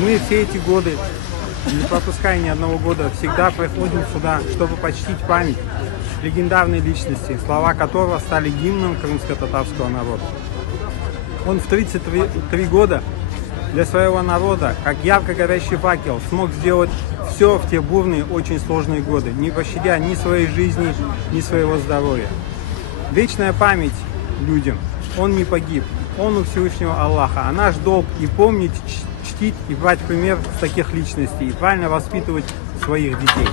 Мы все эти годы, не пропуская ни одного года, всегда приходим сюда, чтобы почтить память легендарной личности, слова которого стали гимном крымско-татарского народа. Он в 33 года для своего народа, как ярко горящий факел, смог сделать все в те бурные, очень сложные годы, не пощадя ни своей жизни, ни своего здоровья. Вечная память людям. Он не погиб. Он у Всевышнего Аллаха. А наш долг и помнить, чтить и брать пример с таких личностей, и правильно воспитывать своих детей.